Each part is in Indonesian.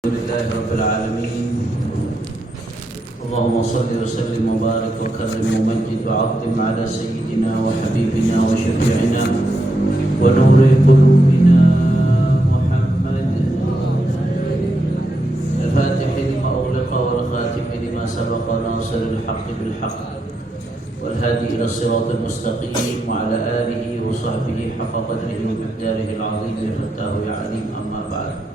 لله رب العالمين. اللهم صل وسلم وبارك وكرم ومجد وعظم على سيدنا وحبيبنا وشفيعنا ونور قلوبنا محمد الفاتح لما أغلق والخاتم لما سبق ناصر الحق بالحق والهادي إلى الصراط المستقيم وعلى آله وصحبه حق قدره ومقداره العظيم فتاه يا عليم. أما بعد.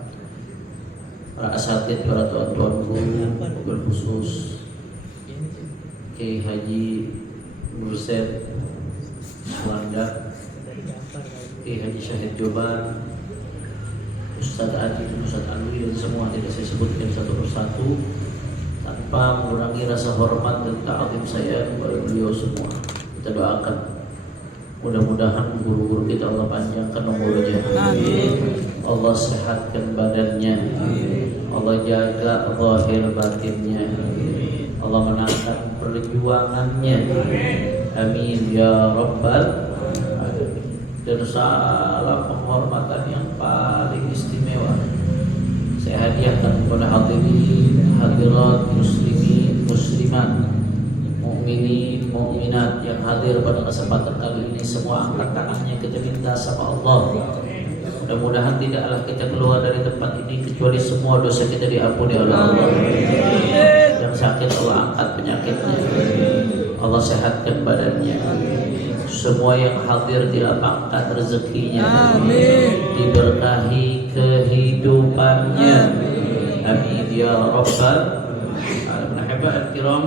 Para asatid, para tuan-tuanku, berkhusus Kiai Haji Nurset Suwanda, Kiai Haji Syahid Joban, Ustadz Adi dan Ustadz Alwi, dan semua tidak saya sebutkan satu persatu tanpa mengurangi rasa hormat dan ta'zim saya kepada beliau semua. Kita doakan mudah-mudahan guru-guru kita Allah panjangkan umurnya, Allah sehatkan badannya, Allah jaga zahir batinnya, Allah menangkan perjuangannya, amin ya rabbal alamin. Dan salam penghormatan yang paling istimewa saya hadiahkan kepada hadirin hadirat muslimin muslimat, mukminin mukminat yang hadir pada kesempatan kali ini. Semua angkat tangannya, kita minta sama Allah, mudah-mudahan tidaklah kita keluar dari tempat ini kecuali semua dosa kita diampuni oleh Allah. Yang sakit Allah angkat penyakitnya, Allah sehatkan badannya. Semua yang hadir dilapangkan rezekinya, diberkahi kehidupannya, amin ya rabbal alamin. Ahibah kiram,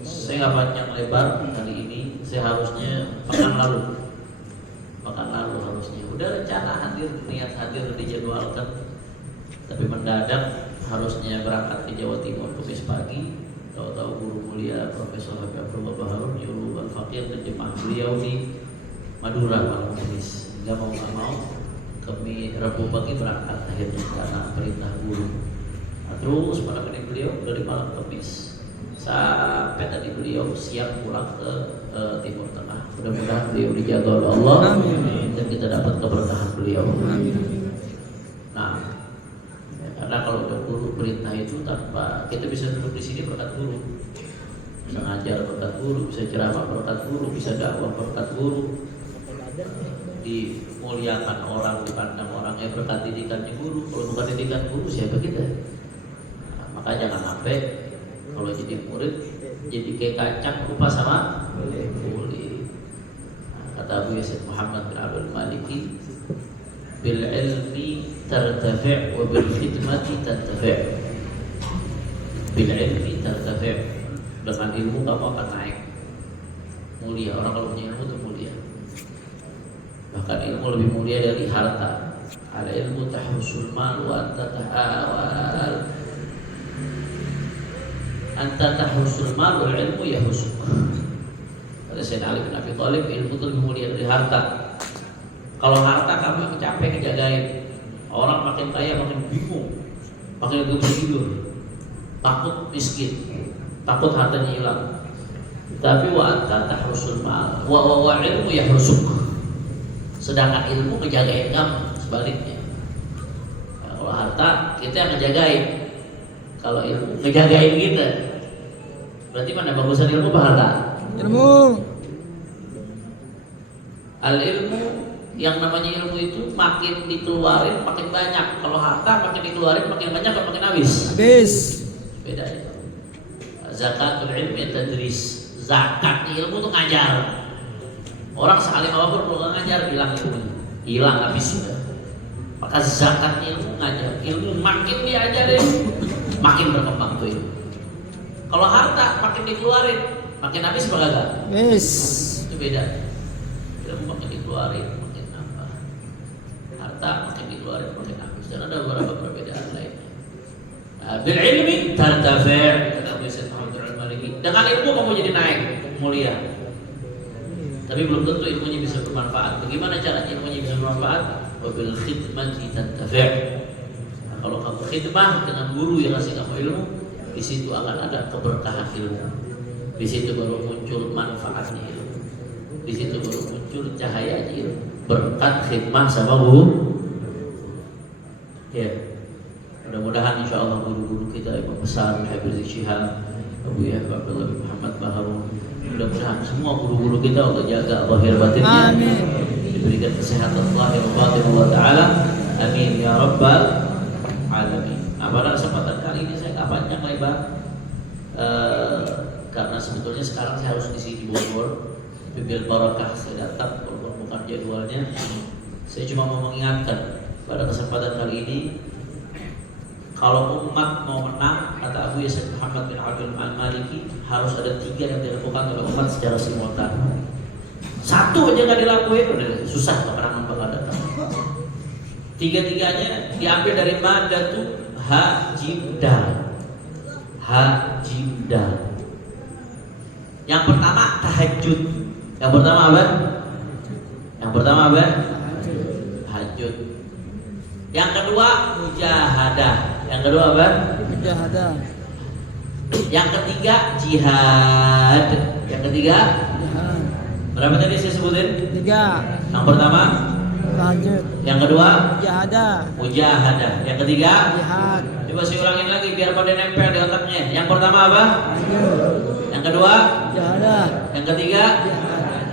saya nggak panjang lebar kali ini. Saya harusnya pekan lalu harusnya udah rencana hadir, niat hadir dijadwalkan, tapi mendadak harusnya berangkat ke Jawa Timur Kamis pagi. Tahu-tahu guru mulia Profesor Habib Abdullah Baharun Yulu Al-Faqih terjemah beliau di Madura malam Kamis. Nggak mau kami Rabu pagi berangkat akhirnya karena perintah guru. Nah, terus malam ini beliau dari malam Kamis sampai tadi beliau siang pulang ke Timur Tengah. Mudah-mudahan beliau dijaga oleh Allah. Amin. Dan kita dapat keberkahan beliau. Amin. Nah, karena kalau udah guru perintah itu tanpa kita bisa duduk di sini berkat guru, bisa ngajar berkat guru, bisa ceramah berkat guru, bisa dakwah berkat guru, dimuliakan orang, dipandang orang, berkat didikannya guru. Kalau bukan didikan guru siapa kita? Nah, maka jangan sampai kalau jadi murid jadi kayak kacang rupa sama kulit. Kata Abu Yazid Muhammad bin Abdul Maliki, bil ilmi tartafi' wa bil khidmati tartafi'. Bil ilmi tartafi', dengan ilmu kamu akan naik mulia. Orang kalau punya ilmu itu mulia, bahkan ilmu lebih mulia dari harta. Al ilmu tahrusul mal wa anta tahrusul mal wal ilmu yahusuk. Kata Sayyidina Ali bin Abi Thalib, ilmu itu lebih mulia dari harta. Kalau harta kamu capek ngejagain, orang makin kaya makin bingung, makin gak bisa tidur, takut miskin, takut hartanya hilang. Tapi wa anta tahrusul mal wa ilmu yahusuk. Sedangkan ilmu ngejagain kamu, sebaliknya. Nah, kalau harta kita yang ngejagain, kalau ilmu ngejagain kita. Berarti mana bagusan ilmu apa harta? Ilmu. Al ilmu, yang namanya ilmu itu makin dikeluarin makin banyak. Kalau harta makin dikeluarin makin banyak atau makin habis? Habis. Beda itu. Zakatul ilmi tadris. Zakat ilmu itu ngajar. Orang sekali apapun kalau nggak ngajar hilang ilmunya, hilang habis sudah. Maka zakat ilmu ngajar. Ilmu makin diajarin makin berkembang tuh ilmu. Kalau harta makin dikeluarin makin habis apa enggak? Yes. Itu beda. Ilmu makin dikeluarin makin nambah. Harta makin dikeluarin makin habis. Dan ada beberapa perbedaan lainnya. Bil ilmi tartafi', kata Abu Yazid Muhammad Maliki. Dengan ilmu kamu jadi naik, mulia. Tapi belum tentu ilmunya bisa bermanfaat. Bagaimana caranya ilmunya bisa bermanfaat? Wabil khidmati tartafi'. Nah, kalau kamu khidmah dengan guru yang ngasih kamu ilmu, di situ akan ada keberkahan ilmu. Di situ baru muncul manfaatnya ilmu. Di situ baru muncul cahayanya ilmu. Berkat khidmah sama guru. Ya. Mudah-mudahan mudah-mudahan insya Allah guru-guru kita Imam Besar Habib Rizik Syihab, Abu Yahya Abdullah bin Muhammad Baharun, mudah-mudahan semua guru-guru kita Allah jaga zahir batinnya, diberikan kesehatan zahir batin Allah Ta'ala, amin ya rabbal alamin. Nah, pada kesempatan kali ini saya nggak panjang lebar karena sebetulnya sekarang saya harus di Bogor, biar barakah saya datang walaupun bukan jadwalnya. Saya cuma mau mengingatkan pada kesempatan kali ini, kalau umat mau menang, kata Abu Yasir Muhammad bin Abdul Al-Maliki, harus ada 3 yang dilakukan oleh umat secara simultan. 1 aja nggak dilakuin, udah susah kemenangan bakal datang. 3-tiganya diambil dari madatu ha jim dal. Ha jim dal. Yang pertama tahajud. Yang pertama apa? Yang pertama apa? Tahajud. Yang kedua mujahadah. Yang kedua apa? Mujahadah. Yang ketiga jihad. Yang ketiga Jihad. berapa tadi saya sebutin? 3. Yang pertama Tahajud. yang kedua Mujahadah. mujahadah. Yang ketiga Jihad. coba saya ulangin lagi biar pada nempel di otaknya. Yang pertama apa? Tahajud. Yang kedua Mujahadah. yang ketiga Jihad.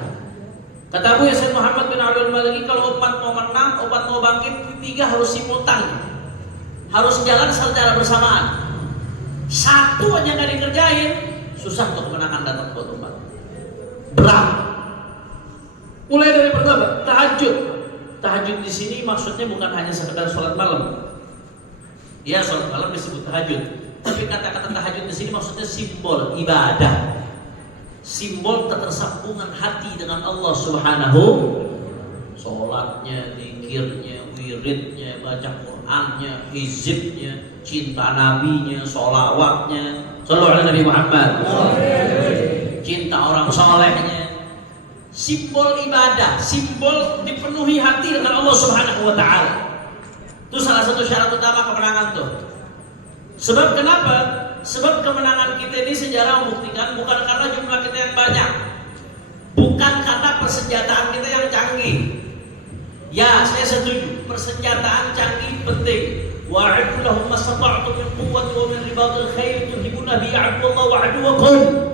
kata Abu Yasir Muhammad bin Abdul Maliki, kalau umat mau menang, umat mau bangkit, 3 harus simultan, harus jalan secara bersamaan. 1 aja nggak dikerjain, susah untuk kemenangan datang buat umat. Berat. Mulai dari pertama tahajud. Tahajud di sini maksudnya bukan hanya sekedar sholat malam. Ya, sholat malam disebut tahajud. Tapi kata-kata tahajud di sini maksudnya simbol ibadah, simbol ketersambungan hati dengan Allah Subhanahu. Sholatnya, zikirnya, wiridnya, baca Qur'annya, hizibnya, cinta nabinya, sholawatnya, sholawat ala Nabi Muhammad, cinta orang solehnya. Simbol ibadah, simbol dipenuhi hati dengan Allah Subhanahu wa Ta'ala. Itu salah satu syarat utama kemenangan tuh. Sebab kenapa? Sebab kemenangan kita ini sejarah membuktikan bukan karena jumlah kita yang banyak, bukan karena persenjataan kita yang canggih. Ya, saya setuju, persenjataan canggih penting. Wa'iddu lahum mastata'tum min quwwati wa min ribatil khair tuhibuna bi aduwallah wa aduwakum.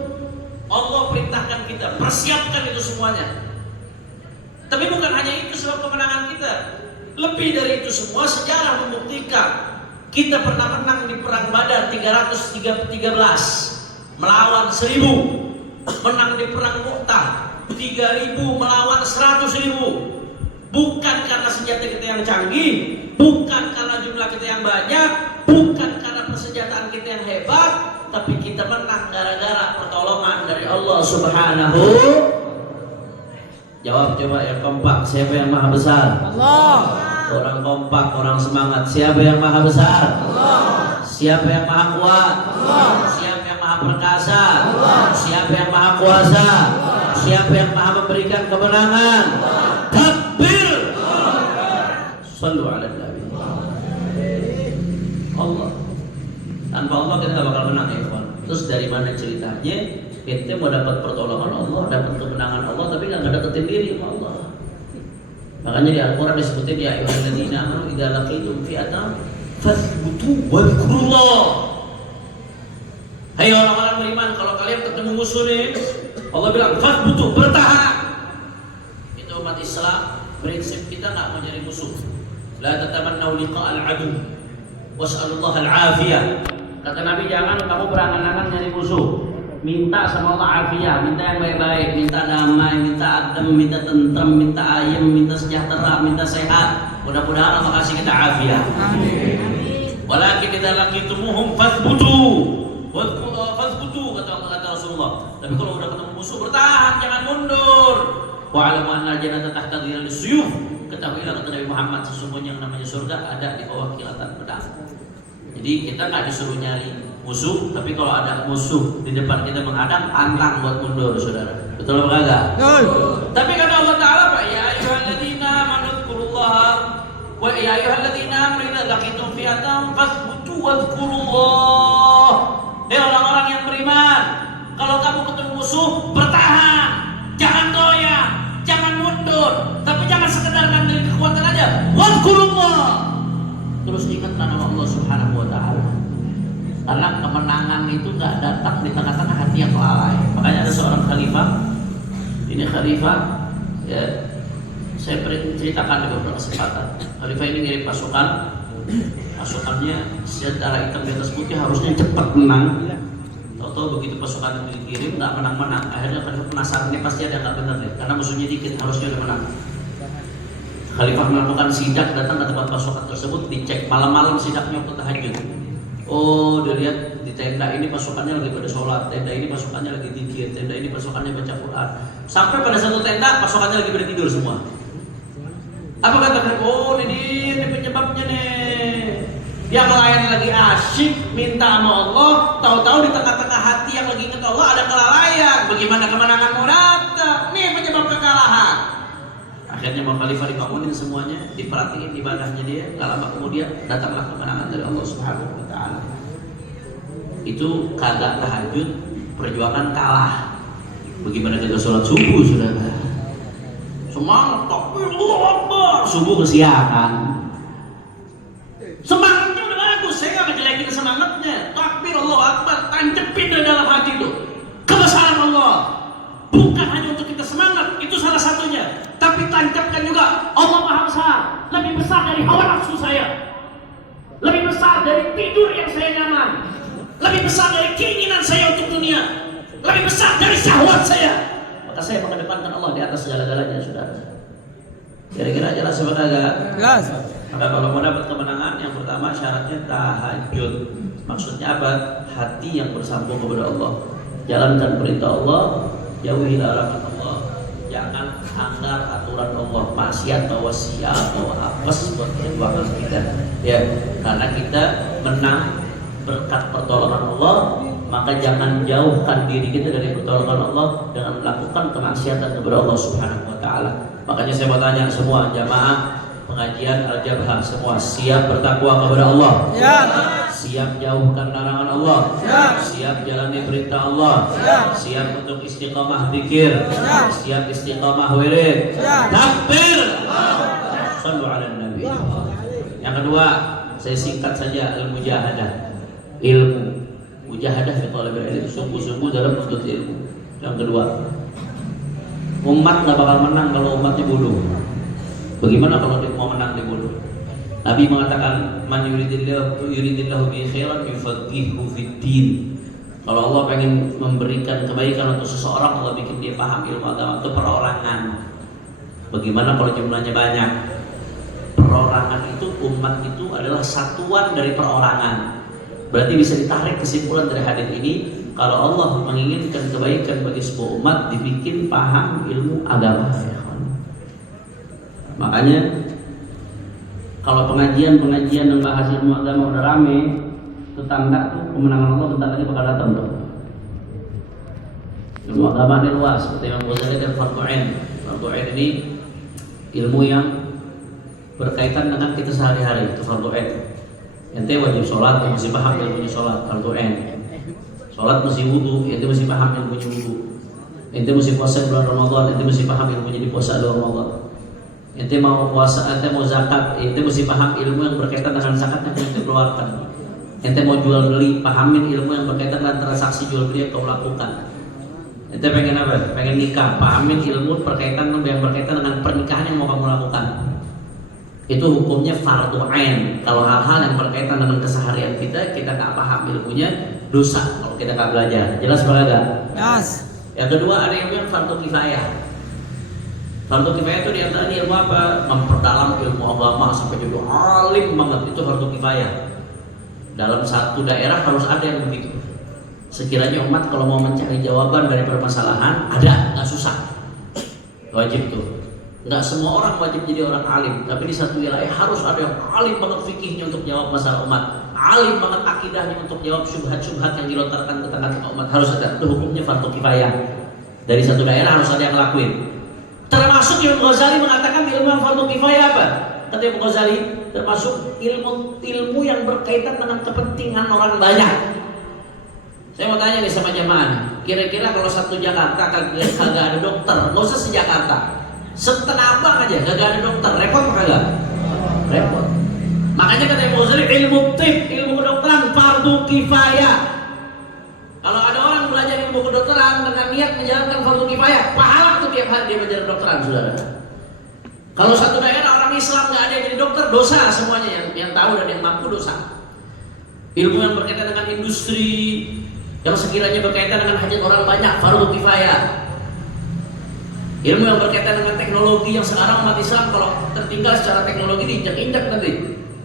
Allah perintahkan kita, persiapkan itu semuanya. Tapi bukan hanya itu sebab kemenangan kita. Lebih dari itu semua, sejarah membuktikan kita pernah menang di perang Badar 313 melawan 1000, menang di perang Mu'tah 3000 melawan 100.000. Bukan karena senjata kita yang canggih, bukan karena jumlah kita yang banyak, bukan karena persenjataan kita yang hebat, tapi kita menang gara-gara pertolongan dari Allah Subhanahu. Jawab coba yang kompak, siapa yang maha besar? Allah. Orang kompak, orang semangat, siapa yang maha besar? Allah. Siapa yang maha kuat? Allah. Siapa yang maha perkasa? Allah. Siapa yang maha kuasa? Allah. Siapa yang maha memberikan kemenangan? Takbir! Sallu ala Nabi. Allah. Tanpa Allah kita tidak bakal menang ya kawan. Terus dari mana ceritanya? Kita mau dapat pertolongan Allah, dapat kemenangan Allah, tapi nggak deketin diri sama Allah. Makanya di Al-Quran disebutin ya ayyuhalladzina amanu idza laqitum fi'atan fathbutu wadhkurullah. Hai orang-orang beriman, kalau kalian ketemu musuh nih, Allah bilang fathbutu, bertahan. Itu umat Islam, prinsip kita nggak mau nyari musuh. La tatamannau liqa'al adu was'alullah al-afiyah. Kata Nabi, jangan kamu berangan-angan nyari musuh. Minta sama Allah afiyah, minta yang baik-baik, minta damai, minta adem, minta tentrem, minta ayem, minta sejahtera, minta sehat. Mudah-mudahan Allah kasih kita afiyah. Amin. Walakin idza laqitumuhum fathbutu. Wadhkurullaha fathbutu, kata Rasulullah. Tapi kalau udah ketemu musuh, bertahan, jangan mundur. Wa'alamu anna al-jannata tahta dhilalis suyuf. Ketahuilah kata Nabi Muhammad, sesungguhnya yang namanya surga ada di bawah kilatan pedang. Jadi kita nggak disuruh nyari musuh, tapi kalau ada musuh di depan kita menghadang, pantang buat mundur, saudara. Betul apa enggak? Tapi kata Allah Ta'ala, ya ayyuhalladzina amanu dzkurullaha wa ya ayyuhalladzina amanu idza laqitum fi'atan fathbutu wadhkurullah. Orang-orang yang beriman, kalau kamu ketemu musuh, bertahan, jangan goyah, jangan mundur, tapi jangan sekedar ngambil kekuatan aja. Wadhkurullah. Terus ingat nama Allah Subhanahu wa Ta'ala. Karena kemenangan itu nggak datang di tengah-tengah hati yang lalai. Makanya ada seorang khalifah, ini khalifah, ya, saya ceritakan di beberapa kesempatan. Khalifah ini ngirim pasukannya secara hitam di atas putih harusnya cepat menang. Tahu-tahu begitu pasukan itu dikirim nggak menang-menang. Akhirnya khalifah penasaran, ini pasti ada nggak benar nih, karena musuhnya dikit, harusnya udah menang. Khalifah melakukan sidak, datang ke tempat pasukan tersebut, dicek malam-malam sidaknya waktu tahajud. Oh, dia lihat di tenda ini pasukannya lagi pada sholat, tenda ini pasukannya lagi zikir, tenda ini pasukannya baca Quran. Sampai pada satu tenda pasukannya lagi pada tidur semua. Apa kata? Oh, ini penyebabnya nih. Yang lain lagi asyik minta sama Allah, tahu-tahu di tengah-tengah hati yang lagi ingat Allah ada kelalaian. Bagaimana kemenanganmu datang? Nih penyebab kekalahan. Akhirnya mau khalifah dibangunin semuanya, diperhatiin ibadahnya dia. Gak lama kemudian datanglah kemenangan dari Allah Subhanahu wa Ta'ala. Itu kagak tahajud, perjuangan kalah. Bagaimana kita sholat subuh, saudara? Semangat, takbir, Allahu Akbar. Subuh kesiangan. Semangatnya udah bagus, saya gak ngejelekin semangatnya. Takbir, Allahu Akbar, tancepin dari dalam hati itu kebesaran Allah. Bukan hanya untuk kita semangat, itu salah satunya. Tapi tancapkan juga Allah Maha Besar, lebih besar dari hawa nafsu saya, lebih besar dari tidur yang saya nyaman, lebih besar dari keinginan saya untuk dunia, lebih besar dari syahwat saya. Maka saya mengedepankan Allah di atas segala-galanya, saudara. Kira-kira jelas apa kagak? Jelas. Maka kalau mau dapat kemenangan, yang pertama syaratnya tahajud. Maksudnya apa? Hati yang bersambung kepada Allah. Jalankan perintah Allah, jauhi larangan Allah. Jangan anggar aturan Allah, maksiat bawa sial, bawa apes buat perjuangan kita. Ya, karena kita menang berkat pertolongan Allah, maka jangan jauhkan diri kita dari pertolongan Allah dengan melakukan kemaksiatan kepada Allah Subhanahu wa Ta'ala. Makanya saya mau tanya semua jamaah pengajian Al-Jabhah, semua siap bertakwa kepada Allah? Ya. Siap jauhkan larangan Allah? Ya. Siap jalani perintah Allah? Ya. Siap untuk istiqamah zikir? Ya. Siap istiqamah wirid? Ya. Takbir! Shallu ala Nabi. Yang kedua, saya singkat saja al-mujahadah. Ilmu, mujahadah fi thalabil ilm, sungguh-sungguh dalam menuntut ilmu. Yang kedua, umat gak bakal menang kalau umatnya bodoh. Bagaimana kalau dia mau menang dia bodoh? Nabi mengatakan, man yuridillahu bi khairan yufaqihu fid-din. Kalau Allah pengen memberikan kebaikan untuk seseorang, Allah bikin dia paham ilmu agama. Itu perorangan. Bagaimana kalau jumlahnya banyak? Perorangan itu, umat itu adalah satuan dari perorangan. Berarti bisa ditarik kesimpulan dari hadis ini, kalau Allah menginginkan kebaikan bagi sebuah umat, dibikin paham ilmu agama. Makanya kalau pengajian yang bahas ilmu agama udah rame, itu tanda tuh kemenangan Allah bentar lagi bakal datang tuh. Ilmu agama ini luas, seperti Imam Ghazali dan Fardhu Ain. Fardhu Ain ini ilmu yang berkaitan dengan kita sehari-hari, itu Fardhu Ain. Ente wajib sholat, mesti paham ilmunya sholat, Fardhu Ain. Sholat mesti wudu, ente mesti paham ilmunya wudu. Ente mesti puasa bulan Ramadan, ente mesti paham ilmunya di puasa bulan Ramadan. Ente mau puasa, ente mau zakat, ente mesti paham ilmu yang berkaitan dengan zakat yang ente keluarkan. Ente mau jual beli, pahamin ilmu yang berkaitan dengan transaksi jual beli yang kau lakukan. Ente pengen apa? Pengen nikah, pahamin ilmu berkaitan yang berkaitan dengan pernikahan yang mau kamu lakukan. Itu hukumnya fardhu ain. Kalau hal-hal yang berkaitan dengan keseharian kita nggak paham ilmunya, dosa kalau kita nggak belajar. Jelas apa enggak? Jelas. Yang kedua ada ilmu yang fardhu kifayah. Fardhu kifayah itu diantaranya ilmu apa? Memperdalam ilmu agama sampai jadi alim banget, itu fardhu kifayah. Dalam satu daerah harus ada yang begitu. Sekiranya umat kalau mau mencari jawaban dari permasalahan, ada, nggak susah. Wajib tuh. Nggak semua orang wajib jadi orang alim, tapi di satu wilayah harus ada yang alim banget fikihnya untuk jawab masalah umat, alim banget akidahnya untuk jawab syubhat-syubhat yang dilontarkan ke tengah-tengah umat, harus ada. Itu hukumnya fardhu kifayah. Dari satu daerah harus ada yang ngelakuin. Termasuk Imam Ghazali mengatakan ilmu fardhu kifayah apa? Kata Imam Ghazali, termasuk ilmu yang berkaitan dengan kepentingan orang banyak. Saya mau tanya nih sama jamaah, kira-kira kalau satu Jakarta kagak ada dokter, nggak usah se-Jakarta, Setenang Abang aja kagak ada dokter, repot apa kagak? Repot. Makanya kata Imam Ghazali, ilmu tib, ilmu kedokteran fardhu kifayah. kedokteran dengan niat menjalankan fardu kifayah, pahala tuh tiap hari dia belajar kedokteran, saudara. Kalau satu daerah orang Islam nggak ada yang jadi dokter, dosa semuanya, yang tahu dan yang mampu dosa. Ilmu yang berkaitan dengan industri, yang sekiranya berkaitan dengan hajat orang banyak, fardu kifayah. Ilmu yang berkaitan dengan teknologi yang sekarang umat Islam kalau tertinggal secara teknologi diinjak-injak nanti.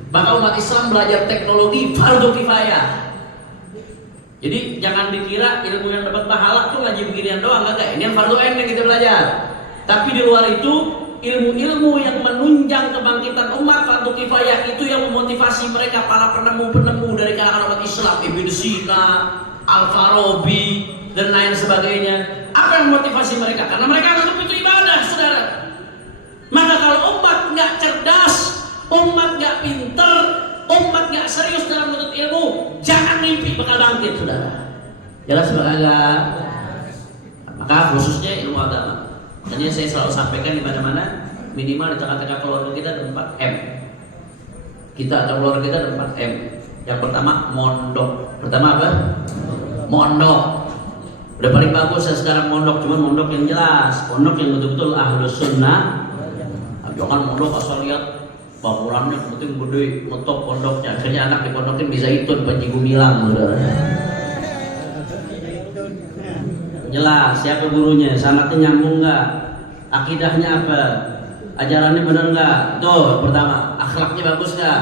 Maka umat Islam belajar teknologi fardu kifayah. Jadi jangan dikira ilmu yang dapat pahala tuh ngaji beginian doang, enggak. Ini yang fardu ain yang kita belajar. Tapi di luar itu ilmu-ilmu yang menunjang kebangkitan umat fardu kifayah itu yang memotivasi mereka, para penemu-penemu dari kalangan umat Islam, Ibn Sina, Al-Farabi dan lain sebagainya. Apa yang memotivasi mereka? Karena mereka anggap itu ibadah, saudara. Maka kalau umat nggak cerdas, umat nggak pinter, umat nggak serius dalam menuntut ilmu, jangan mimpi bakal bangkit, saudara. Jelas agak. Maka khususnya ilmu agama. Jadi saya selalu sampaikan di mana-mana, minimal di tengah-tengah keluarga kita ada 4M. Kita atau keluarga kita ada 4M. Yang pertama mondok. Pertama apa? Mondok. Udah paling bagus ya sekarang mondok, cuman mondok yang jelas, mondok yang betul-betul ahlus sunnah. Jangan mondok asal lihat bangunannya penting gede, ngetop pondoknya. Akhirnya anak dipondokin di Zaitun, Panji Gumilang, saudara. Jelas siapa gurunya, sanatnya nyambung nggak, akidahnya apa, ajarannya benar nggak, tuh pertama, akhlaknya bagus nggak,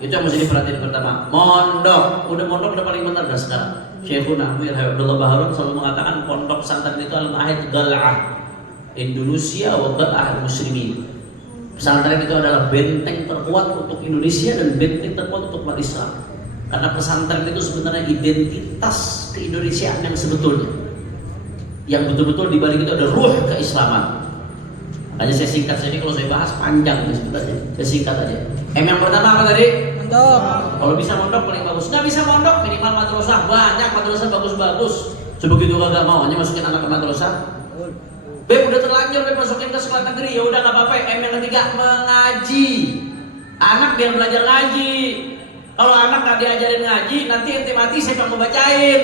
itu yang mesti diperhatiin pertama. Mondok, udah mondok udah paling benar dah sekarang. Syekhuna Amir Abdullah Baharun selalu mengatakan pondok pesantren itu al-ahid gal'ah Indonesia wa gal'ah muslimin. Pesantren itu adalah benteng terkuat untuk Indonesia dan benteng terkuat untuk umat Islam. Karena pesantren itu sebenarnya identitas keindonesiaan yang sebetulnya. Yang betul-betul di balik itu ada ruh keislaman. Makanya saya singkat saja, kalau saya bahas panjang sebenarnya. Saya singkat aja. Yang pertama apa tadi? Mondok. Kalau bisa mondok paling bagus. Nggak bisa mondok minimal madrasah, banyak madrasah bagus-bagus. Sebegitu kagak mau hanya masukin anak ke madrasah. Udah terlanjur masukin ke sekolah negeri, ya udah nggak apa-apa. Yang ketiga mengaji. Anak biar belajar ngaji. Kalau anak nggak diajarin ngaji, nanti ente mati siapa yang mau bacain?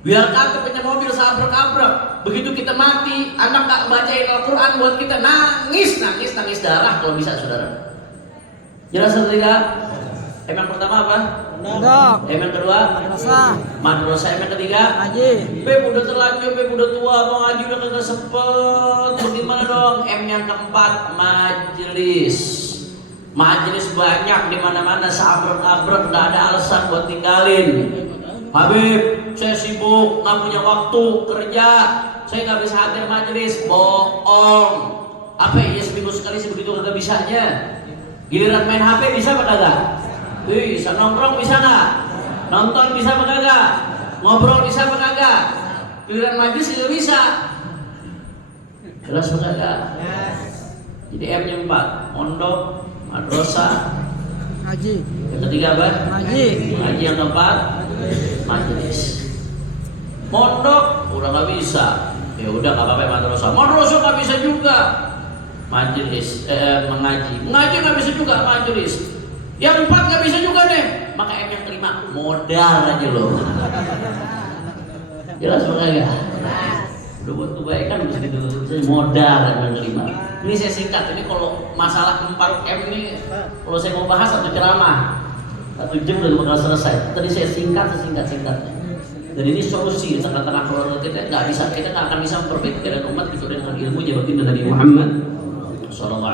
Biar kata punya mobil sabrak-abrak. Begitu kita mati, anak nggak bacain Al-Quran buat kita, nangis darah kalau bisa, saudara. Jelas atau tidak? Yang pertama apa? Mondok. Yang kedua? Madrasah. Yang ketiga? Ngaji. Udah terlanjur, udah tua, mau ngaji udah kagak sempet. Bagaimana dong? Yang keempat, majelis. Majelis banyak di mana-mana, sabrak-abrak, nggak ada alasan buat tinggalin. Habib, saya sibuk, nggak punya waktu kerja, saya nggak bisa hadir majelis. Bohong. Apa iya seminggu sekali sebegitu kagak bisanya? Giliran main HP bisa apa kagak? Bisa. Nongkrong bisa nggak? Nonton bisa apa kagak? Ngobrol bisa apa kagak? Giliran majelis juga bisa. Jelas apa kagak? Jadi M-nya 4, mondok, madrasah, Ngaji. yang ketiga apa? Ngaji. Ngaji. Yang keempat, majelis. Mondok udah nggak bisa, ya udah nggak apa-apa madrasah. Madrasah nggak bisa juga, majelis, mengaji nggak bisa juga, majelis. Yang 4 nggak bisa juga deh, maka M yang kelima, modal aja loh. Jelas enggak? Udah buat kebaikan mesti ditutup modal yang kelima. Ini saya singkat, ini kalau masalah 4M ini kalau saya mau bahas satu ceramah 1 jam udah bakal selesai. Tadi saya singkat-singkatnya. Dan ini solusi di tengah-tengah keluarga kita kita nggak akan bisa memperbaiki umat itu dengan ilmu baginda Nabi Muhammad SAW.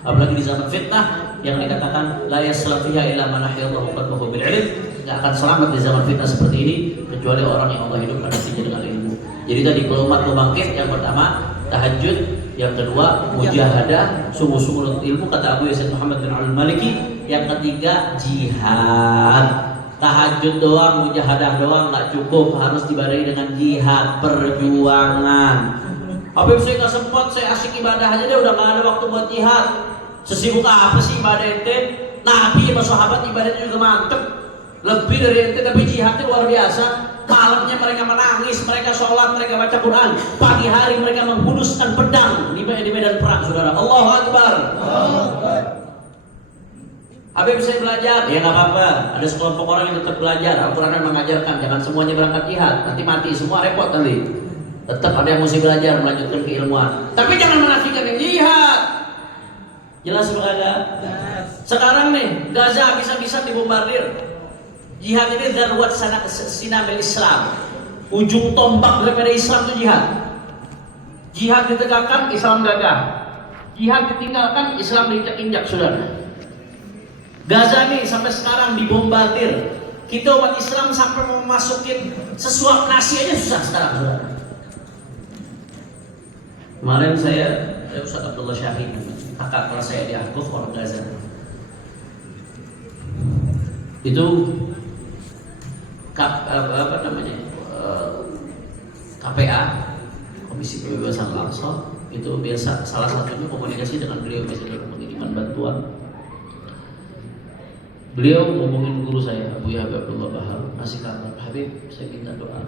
Apalagi di zaman fitnah yang dikatakan la yaslafiha illa man ahyallahu qalbahu bil ilm, nggak akan selamat di zaman fitnah seperti ini kecuali orang yang Allah hidupkan hatinya dengan ilmu. Jadi tadi kalau umat mau bangkit, yang pertama tahajud, yang kedua mujahadah, sungguh-sungguh ilmu kata Abu Yasin Muhammad bin Al-Maliki, yang ketiga jihad. Tahajud doang, mujahadah doang nggak cukup, harus dibarengi dengan jihad, perjuangan. Habib saya nggak sempat, saya asik ibadah aja deh, udah nggak ada waktu buat jihad. Sesibuk apa sih ibadah ente? Nabi sama sahabat ibadahnya juga mantep, lebih dari ente, tapi jihadnya luar biasa. Malamnya mereka menangis, mereka sholat, mereka baca Quran. Pagi hari mereka menghunuskan pedang di medan perang, saudara. Allahu Akbar. Habib saya belajar, ya nggak apa-apa. Ada sekelompok orang yang tetap belajar. Al-Quran mengajarkan jangan semuanya berangkat jihad, nanti mati semua repot nanti. Tetap ada yang mesti belajar melanjutkan keilmuan. Tapi jangan menafikan yang jihad. Jelas berada. Sekarang nih Gaza bisa-bisa dibombardir. Jihad ini darwat sinamil Islam. Ujung tombak daripada Islam itu jihad. Jihad ditegakkan, Islam gagah. Jihad ditinggalkan, Islam diinjak-injak, saudara. Gaza nih sampai sekarang dibombardir. Kita umat Islam sampai mau masukin sesuap nasi aja susah sekarang, saudara. Kemarin saya Ustaz Abdullah Syahid, kakak kelas saya di Akuf, orang Gaza. Itu KPA, Komisi Pembebasan Al-Aqsa, itu biasa salah satunya komunikasi dengan beliau biasanya pengiriman bantuan. Beliau ngomongin guru saya Abu Yahya Abdullah Bahar, kasih kabar, Habib saya minta doa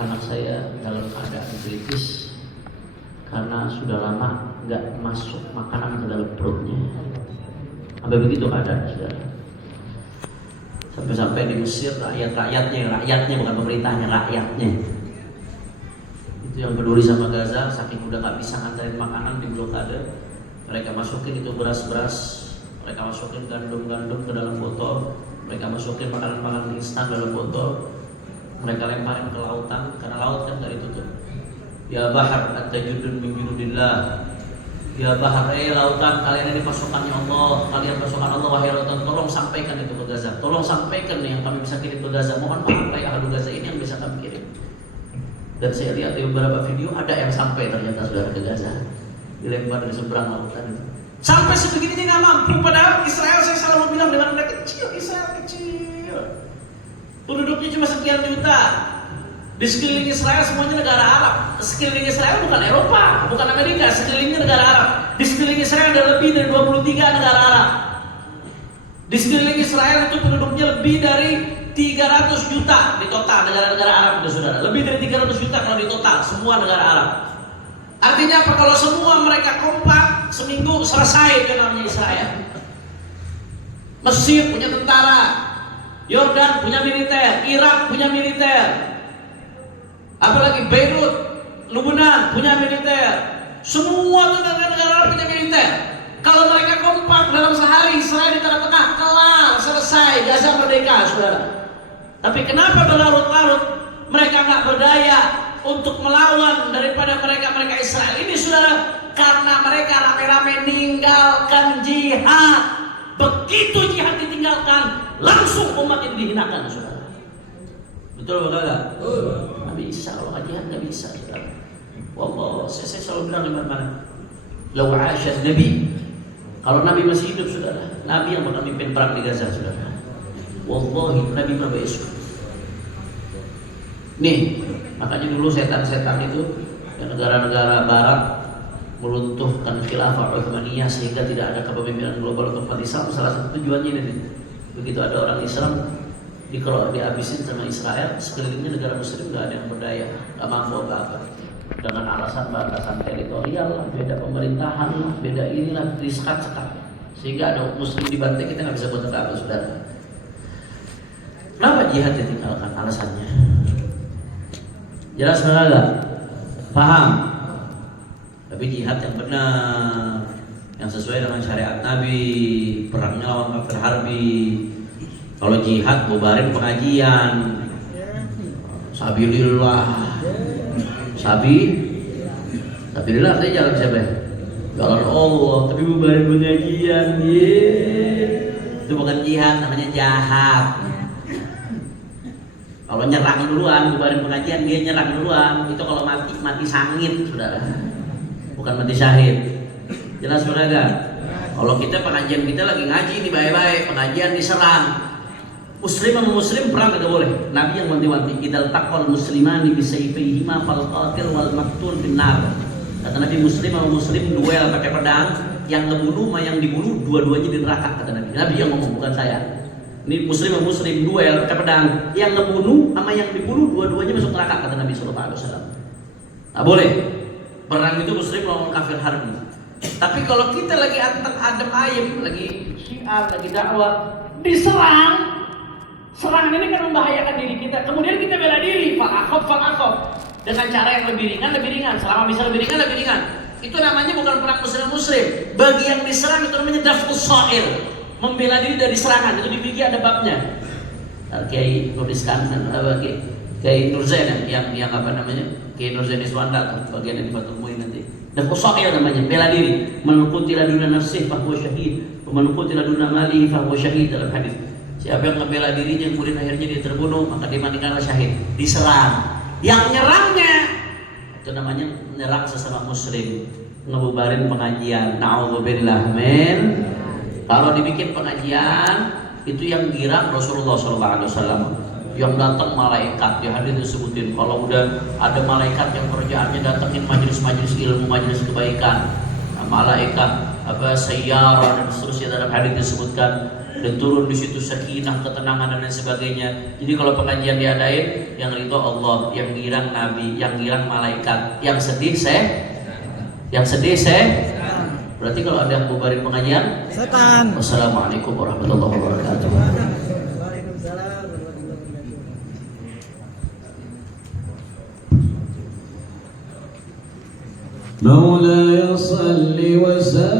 anak saya dalam keadaan kritis karena sudah lama nggak masuk makanan ke dalam perutnya. Sampai begitu keadaan, saudara. Sampai-sampai di Mesir rakyatnya bukan pemerintahnya, rakyatnya itu yang peduli sama Gaza, saking udah nggak bisa nganterin makanan di blokade, mereka masukin itu beras-beras, mereka masukin gandum-gandum ke dalam botol, mereka masukin makanan-makanan instan dalam botol, mereka lemparin ke lautan karena laut kan nggak ditutup. Ya bahar at-tajudun min junudillah. Ya bahar, lautan, kalian ini pasukannya Allah, kalian pasukan Allah, wahai lautan, tolong sampaikan itu ke Gaza, tolong sampaikan yang kami bisa kirim ke Gaza. Mohon maaf ya ahlu Gaza ini yang bisa kami kirim. Dan saya lihat di beberapa video ada yang sampai ternyata saudara ke Gaza, dilempar dari seberang lautan itu. Sampai sebegini nggak mampu, padahal Israel saya selalu bilang dengan mereka kecil, Israel kecil, penduduknya cuma sekian juta. Di sekeliling Israel semuanya negara Arab. Sekeliling Israel bukan Eropa, bukan Amerika, sekelilingnya negara Arab. Di sekeliling Israel ada lebih dari 23 negara Arab. Di sekeliling Israel itu penduduknya lebih dari 300 juta di total negara-negara Arab itu, saudara. Lebih dari 300 juta kalau di total semua negara Arab. Artinya apa? Kalau semua mereka kompak, seminggu selesai itu namanya Israel. Mesir punya tentara, Yordan punya militer, Irak punya militer, apalagi Beirut, Lebanon punya militer. Semua negara-negara Arab punya militer. Kalau mereka kompak dalam sehari, Israel di tengah-tengah, kelar, selesai, Gaza merdeka, saudara. Tapi kenapa berlarut-larut? Mereka nggak berdaya untuk melawan daripada mereka Israel ini, saudara, karena mereka rame-rame meninggalkan jihad. Begitu jihad ditinggalkan, langsung umat ini dihinakan, saudara. Betul betul nggak? Nggak bisa kalau nggak jihad, nggak bisa, saudara. Wallah, saya selalu bilang gimana? Lau asyad Nabi, kalau Nabi masih hidup, saudara, Nabi yang bakal mimpin perang di Gaza, saudara. Wallahi, Nabi mah besok. Nih, makanya dulu setan-setan itu di negara-negara Barat meluntuhkan khilafah Utsmaniyah sehingga tidak ada kepemimpinan global untuk umat Islam. Salah satu tujuannya ini. Begitu ada orang Islam dihabisin sama Israel, sekelilingnya negara Muslim nggak ada yang berdaya, nggak mampu apa-apa. Dengan alasan batasan teritorial lah, beda pemerintahan lah, beda inilah, disekat-sekat. Sehingga ada Muslim dibantai, kita nggak bisa buat apa-apa, saudara. Kenapa jihad ditinggalkan? Alasannya jelas nggak? Paham? Tapi jihad yang benar, yang sesuai dengan syariat Nabi, perangnya lawan kafir harbi. Kalau jihad bubarin pengajian, sabilillah, sabilillah artinya jalan siapa ya? Jalan Allah. Tapi bubarin pengajian, itu bukan jihad, namanya jahat. Kalau nyerang duluan, bubarin pengajian, dia nyerang duluan. Itu kalau mati sangit, saudara. Bukan mati syahid. Jelas saudara? Kalau kita pengajian kita lagi ngaji nih baik-baik, pengajian diserang, Muslim sama Muslim perang tidak boleh. Nabi yang wanti-wanti, idal taqal muslimani bisayfihima fal qatil wal maqtul finnar. Kata Nabi, Muslim sama Muslim duel pakai pedang, yang ngebunuh sama yang dibunuh dua-duanya di neraka, kata Nabi. Nabi yang ngomong, bukan saya. Ini Muslim sama Muslim duel pakai pedang, yang ngebunuh sama yang dibunuh dua-duanya masuk neraka, kata Nabi sallallahu alaihi wasallam. Nah, boleh. Perang itu Muslim lawan kafir harbi. Tapi kalau kita lagi adem ayem, lagi syiar, lagi dakwah, diserang. Serangan ini kan membahayakan diri kita. Kemudian kita bela diri, fa'akhaf. Dengan cara yang lebih ringan. Selama bisa lebih ringan. Itu namanya bukan perang muslim. Bagi yang diserang itu namanya daf'us sha'il, membela diri dari serangan. Itu di fikih ada babnya. Kiai Nur Iskandar, Kiai Nur Zain yang apa namanya? Kiai Nur Zain Iswanda, bagian yang di Batu Muin nanti. Daf'us sha'il namanya, bela diri. Man qutila duna nafsihi fa huwa syahid, wa man qutila duna malihi fa huwa syahid, dalam hadis. Siapa yang membela dirinya kemudian akhirnya dia terbunuh, maka dimandikanlah syahid. Diserang. Yang nyerangnya itu namanya menyerang sesama muslim, ngebubarin pengajian. Na'udzubillah min. Kalau dibikin pengajian itu yang girang Rasulullah SAW. Yang datang malaikat, di hadis disebutin kalau udah ada malaikat yang kerjaannya datengin majelis-majelis ilmu, majelis kebaikan, malaikat sayyara dan seterusnya, dalam hadis disebutkan, dan turun di situ sakinah, ketenangan dan lain sebagainya. Jadi kalau pengajian diadain, yang ridho Allah, yang girang Nabi, yang girang malaikat, yang sedih Berarti kalau ada yang bubarin pengajian, setan. Wassalamualaikum warahmatullahi wabarakatuh. مولاي صل وسلم